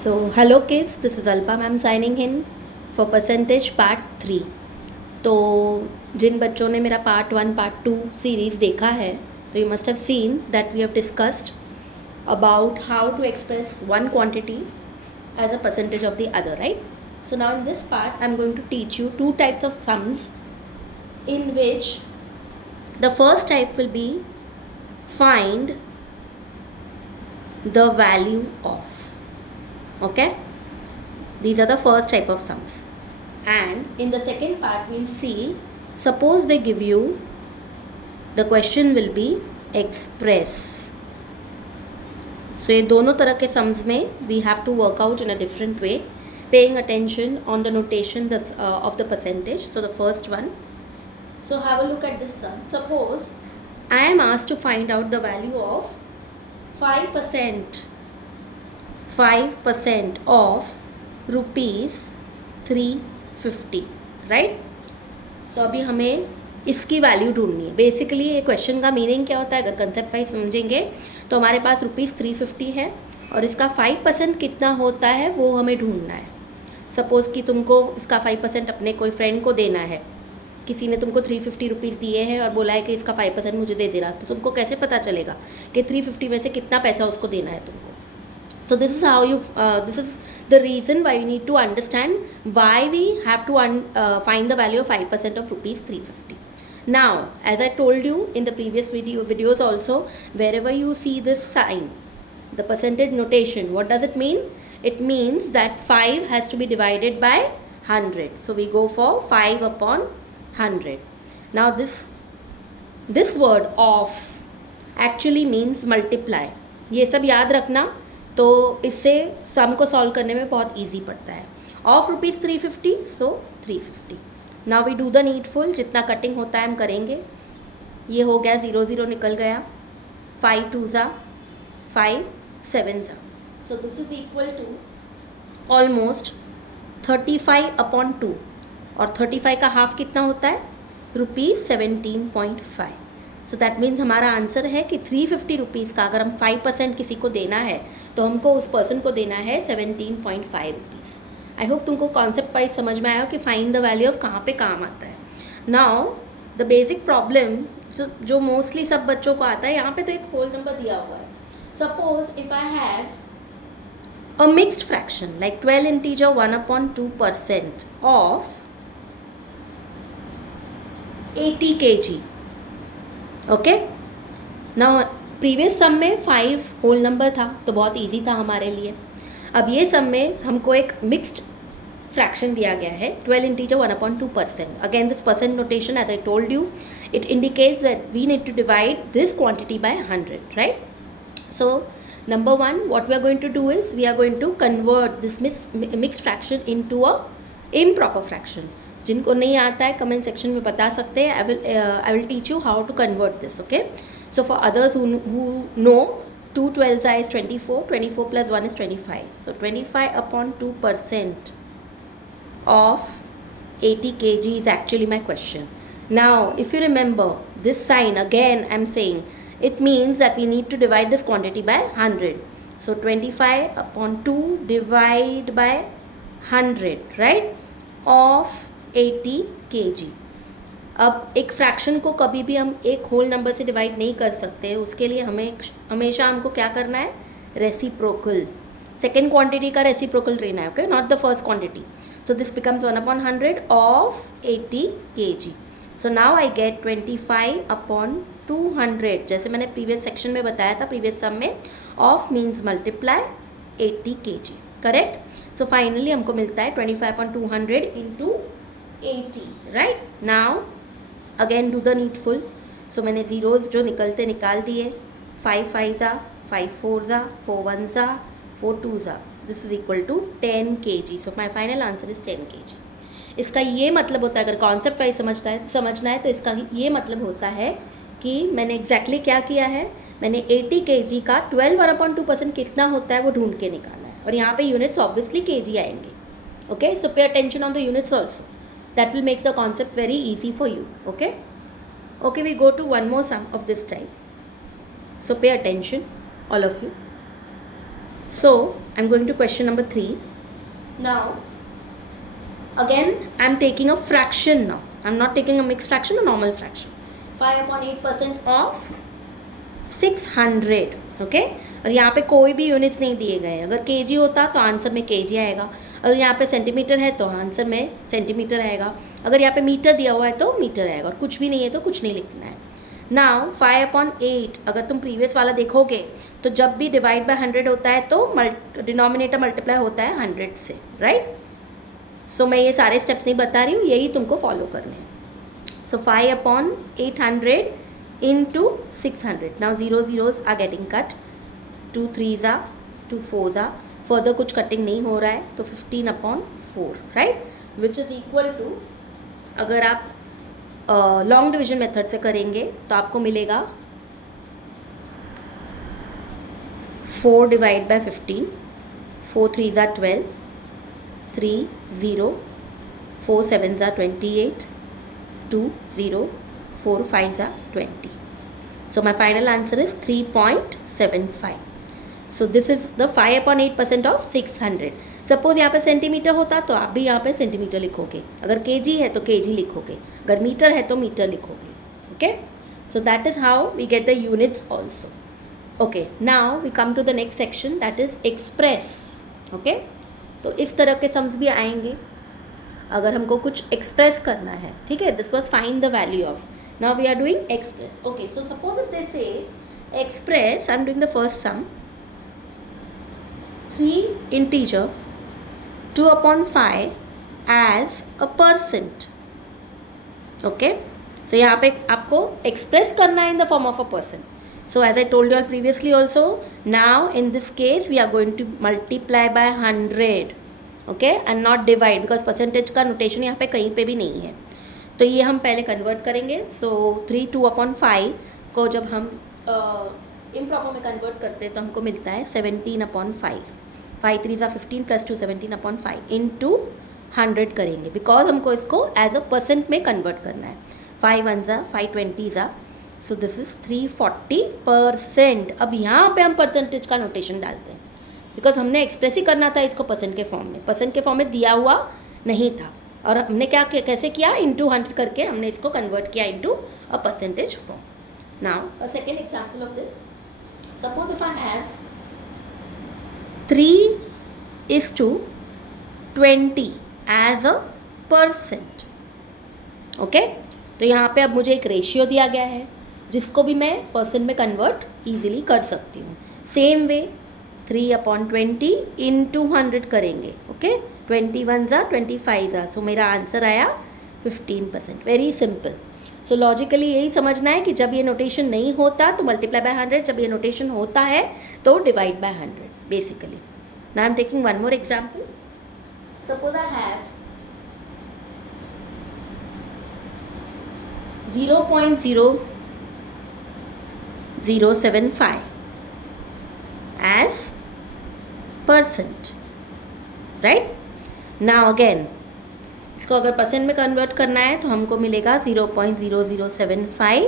So, hello kids, this is Alpa ma'am signing in for percentage part 3. तो जिन बच्चों ने मेरा पार्ट 1 पार्ट 2 सीरीज़ देखा है तो you must have seen that we have discussed about how to express one quantity as a percentage of the other, right? So now in this part I'm going to teach you two types of sums, in which the first type will be find the value of. Okay, these are the first type of sums, and in the second part we'll see, suppose they give you, the question will be express. So ये दोनों तरह के sums में we have to work out in a different way, paying attention on the notation of the percentage. So the first one, so have a look at this sum. Suppose I am asked to find out the value of 5% of rupees 350, right. सो अभी हमें इसकी value ढूंढनी है. Basically ये question का meaning क्या होता है, अगर कंसेप्ट वाइज समझेंगे तो हमारे पास रुपीज़ 350 है और इसका 5% कितना होता है वो हमें ढूंढना है. सपोज़ कि तुमको इसका 5% अपने कोई फ्रेंड को देना है, किसी ने तुमको 350 रुपीज़ दिए हैं और बोला है कि इसका 5% मुझे दे देना, तो तुमको कैसे पता चलेगा कि 350 में से कितना पैसा उसको देना है तुमको. So this is how this is the reason why you need to understand why we have to find the value of 5% of rupees 350. Now, as I told you in the previous videos also, wherever you see this sign, the percentage notation, what does it mean? It means that 5 has to be divided by 100. So we go for 5 upon 100. Now this word of actually means multiply. ये सब याद रखना, तो इससे सम को solve करने में बहुत इजी पड़ता है. Of rupees 350, so 350. Now we do the needful. जितना कटिंग होता है हम करेंगे. ये हो गया 0 0 निकल गया, 5 2 ज़ा 5 7 ज़ा. So this is equal to almost 35 upon 2, और 35 का हाफ कितना होता है, रुपीज़ 17.5. सो दैट मीन्स हमारा आंसर है कि 350 रुपीज़ का अगर हम 5% किसी को देना है तो हमको उस पर्सन को देना है 17.5 रुपीज़. आई होप तुमको कॉन्सेप्ट वाइज समझ में आया हो कि फाइंड द वैल्यू ऑफ कहाँ पे काम आता है. नाउ द बेसिक प्रॉब्लम जो मोस्टली सब बच्चों को आता है, यहाँ पे तो एक होल नंबर दिया हुआ है. Suppose if I have a mixed fraction like 12 integer 1/2% of 80 kg. Okay, now previous sum में 5 होल नंबर था तो बहुत इजी था हमारे लिए. अब ये सम में हमको एक मिक्स्ड फ्रैक्शन दिया गया है, 12 integer 1/2%. Again this percent notation, as I told you, it indicates that we need to divide this quantity by 100, right. So number 1, what we are going to do is we are going to convert this mixed fraction into a improper fraction. जिनको नहीं आता है comment section में बता सकते हैं. I will teach you how to convert this. Okay, so for others who know, 2 12s is 24, 24 plus 1 is 25. So 25 upon 2% of 80 kg is actually my question. Now if you remember this sign, again I'm saying it means that we need to divide this quantity by 100. So 25 upon 2 divide by 100, right, of 80 kg. अब एक fraction को कभी भी हम एक whole number से divide नहीं कर सकते. उसके लिए हमेशा हमको क्या करना है, रेसिप्रोकल, सेकेंड क्वांटिटी का रेसिप्रोकल लेना है. Okay, not the first quantity. So this becomes 1/100 of 80 kg. So now I get 25 upon 200, जैसे मैंने प्रीवियस सेक्शन में बताया था, प्रीवियस सम में, of means multiply 80 kg, correct. So finally हमको मिलता है 25 upon 200 into 80, right. Now again do the needful. So मैंने ज़ीरोज़ जो निकलते निकाल दिए. 5 5 ज़ा 5 4 ज़ा 4 1 ज़ा 4 2 ज़ा. This is equal to 10 kg. So my final answer is 10 kg. इसका ये मतलब होता है, अगर कॉन्सेप्ट वाइज समझना है तो इसका ये मतलब होता है कि मैंने एग्जैक्टली क्या किया है, मैंने 80 kg का 12/2% कितना होता है वो ढूंढ के निकाला है. और यहाँ पे यूनिट्स ऑब्वियसली kg आएंगे. Okay, so pay attention on the units also. That will make the concept very easy for you. Okay, we go to one more sum of this type. So pay attention, all of you. So I'm going to question number 3. Now again I'm taking a fraction now. I'm not taking a mixed fraction or normal fraction. 5/8% of 600. Okay और यहाँ पे कोई भी units नहीं दिए गए. अगर KG होता तो आंसर में केजी आएगा. अगर यहाँ पे सेंटीमीटर है तो आंसर में सेंटीमीटर आएगा. अगर यहाँ पे मीटर दिया हुआ है तो मीटर आएगा. और कुछ भी नहीं है तो कुछ नहीं लिखना है. नाउ 5/8 अगर तुम प्रीवियस वाला देखोगे तो जब भी डिवाइड बाय 100 होता है तो डिनोमिनेटर मल्टीप्लाई होता है 100 से, राइट. सो मैं ये सारे स्टेप्स नहीं बता रही हूँ, यही तुमको फॉलो करने हैं. सो 5/800 into 600. Now 0 zeros are getting cut. 2 3s are, 2 4s are. Further कुछ कटिंग नहीं हो रहा है तो 15/4, right, which is equal to, अगर आप लॉन्ग डिविजन मेथड से करेंगे तो आपको मिलेगा 4 divide by 15. 4 3s are 12, 3 0, 4 7s are 28, 2 0, 4 5s are 20. So my final answer is 3.75. So this is the 5/8% of 600. Suppose यहाँ पे सेंटीमीटर होता तो आप भी यहाँ पे सेंटीमीटर लिखोगे. अगर केजी है तो केजी लिखोगे. अगर मीटर है तो मीटर लिखोगे. Okay, so that is how we get the units also. Okay, now we come to the next section, that is express. Okay, तो इस तरह के सम्स भी आएंगे अगर हमको कुछ एक्सप्रेस करना है. ठीक है, this was find the value of. Now we are doing express. Okay, so suppose if they say express, I'm doing the first sum. 3 integer 2/5 as a percent. Okay, so यहाँ पे आपको express करना है in the form of a percent. So as I told you all previously also, now in this case we are going to multiply by 100. Okay, and not divide because percentage का notation यहाँ पे कहीं पे भी नहीं है. तो ये हम पहले कन्वर्ट करेंगे. सो 3 2/5 को जब हम इम्प्रॉपर में कन्वर्ट करते हैं तो हमको मिलता है 17/5. 5 3s are 15 + 2 17/5 इंटू 100 करेंगे बिकॉज हमको इसको एज अ परसेंट में कन्वर्ट करना है. 5 1s are 5 20s are, so this is 340%. अब यहाँ पे हम परसेंटेज का नोटेशन डालते हैं बिकॉज हमने एक्सप्रेस ही करना था इसको परसेंट के फॉर्म में. परसेंट के फॉर्म में दिया हुआ नहीं था और हमने क्या कैसे किया, इंटू 100 करके हमने इसको कन्वर्ट किया into a percentage form. Now a second example of this, suppose if I have 3:20 as a percent. Okay, तो यहाँ पे अब मुझे एक रेशियो दिया गया है जिसको भी मैं परसेंट में कन्वर्ट ईजिली कर सकती हूँ. सेम वे 3/20 इंटू 100 करेंगे. Okay, 21s are 25s are, सो मेरा आंसर आया 15%. Very simple. सो लॉजिकली यही समझना है कि जब ये नोटेशन नहीं होता तो मल्टीप्लाई बाय 100, जब ये नोटेशन होता है तो divide by 100 basically. Now I am taking one more example. Suppose I have 0.0075 as percent, right? Now again इसको अगर परसेंट में कन्वर्ट करना है तो हमको मिलेगा 0.0075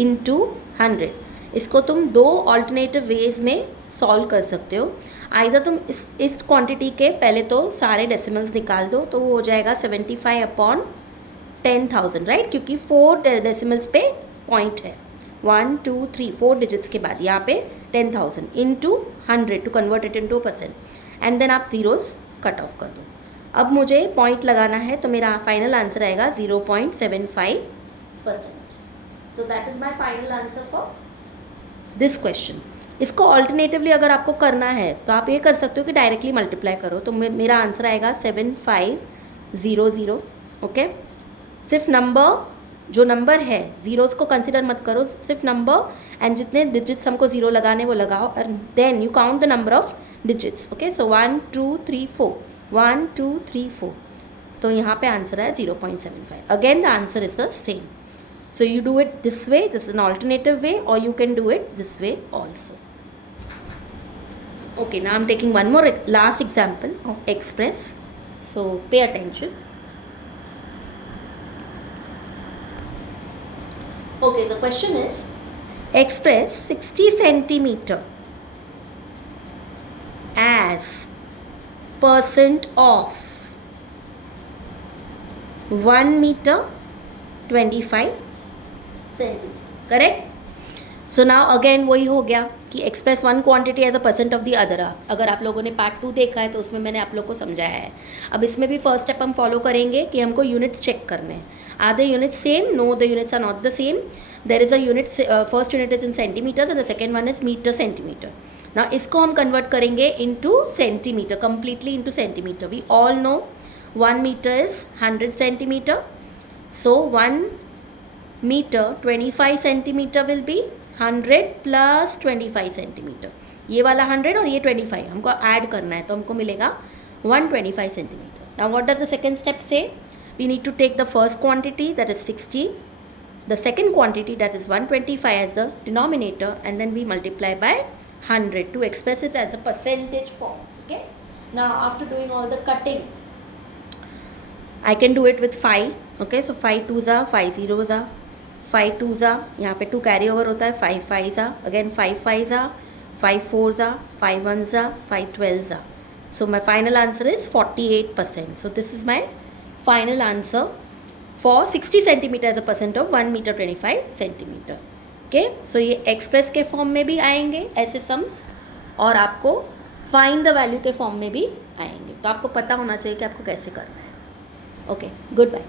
इंटू 100. इसको तुम दो ऑल्टरनेटिव वेज में सॉल्व कर सकते हो. आइदर तुम इस क्वांटिटी के पहले तो सारे डेसिमल्स निकाल दो तो वो हो जाएगा 75/10,000, राइट, क्योंकि 4 डेसिमल्स पे पॉइंट है. 1 2 3 4 डिजिट्स के बाद यहाँ पे 10,000 into 100 to convert it into percent and then आप जीरोस कट ऑफ कर दो. अब मुझे पॉइंट लगाना है तो मेरा फाइनल आंसर आएगा 0.75%. सो that is my final answer for this question. इसको ऑल्टरनेटिवली अगर आपको करना है तो आप ये कर सकते हो कि डायरेक्टली मल्टीप्लाई करो तो मेरा आंसर आएगा 7500. ओके, सिर्फ नंबर, जो नंबर है ज़ीरोज़ को कंसिडर मत करो, सिर्फ नंबर एंड जितने डिजिट्स हमको ज़ीरो लगाने वो लगाओ and then you count the number of digits. Okay, so 1 2 3 4 1 2 3 4. तो यहाँ पे आंसर है 0.75. Again the answer is the same. So you do it this way, this is an alternative way, और you can do it this way also. Okay, now I'm taking one more last example of express. So pay attention. Okay, the question is express 60 centimeter as percent of 1 meter 25 centimeter. Correct. So now again वही हो गया कि express one quantity as a percent of the other. अगर आप लोगों ने part 2 देखा है तो उसमें मैंने आप लोग को समझाया है. अब इसमें भी फर्स्ट स्टेप हम फॉलो करेंगे कि हमको यूनिट्स चेक करने हैं. Are the units same? No, the units are not the same. There is a unit, first unit is in centimetres and the second one is metre centimetre. ना इसको हम convert करेंगे into centimetre, completely into centimetre. We all know 1 metre is 100 centimetre. So 1 metre 25 centimetre will be 100 plus 25 centimetre. ये वाला 100 और ये 25 हमको add करना है तो हमको मिलेगा 125 centimetre. Now what does the second step से? We need to take the first quantity that is 60, the second quantity that is 125 as the denominator, and then we multiply by 100 to express it as a percentage form. Okay, now after doing all the cutting I can do it with 5. Okay, so 5 2s are 5 zeros are 5 2s are, यहाँ पे 2 carry over होता है, 5 5s are again 5 5s are 5 4s are 5 1s are 5 12s are. So my final answer is 48%. So this is my final answer for 60 centimeter as a percent of 1 meter 25 centimeter. Okay, सो ये express के form में भी आएंगे ऐसे sums और आपको find the value के form में भी आएंगे. तो आपको पता होना चाहिए कि आपको कैसे करना है. Okay, good bye.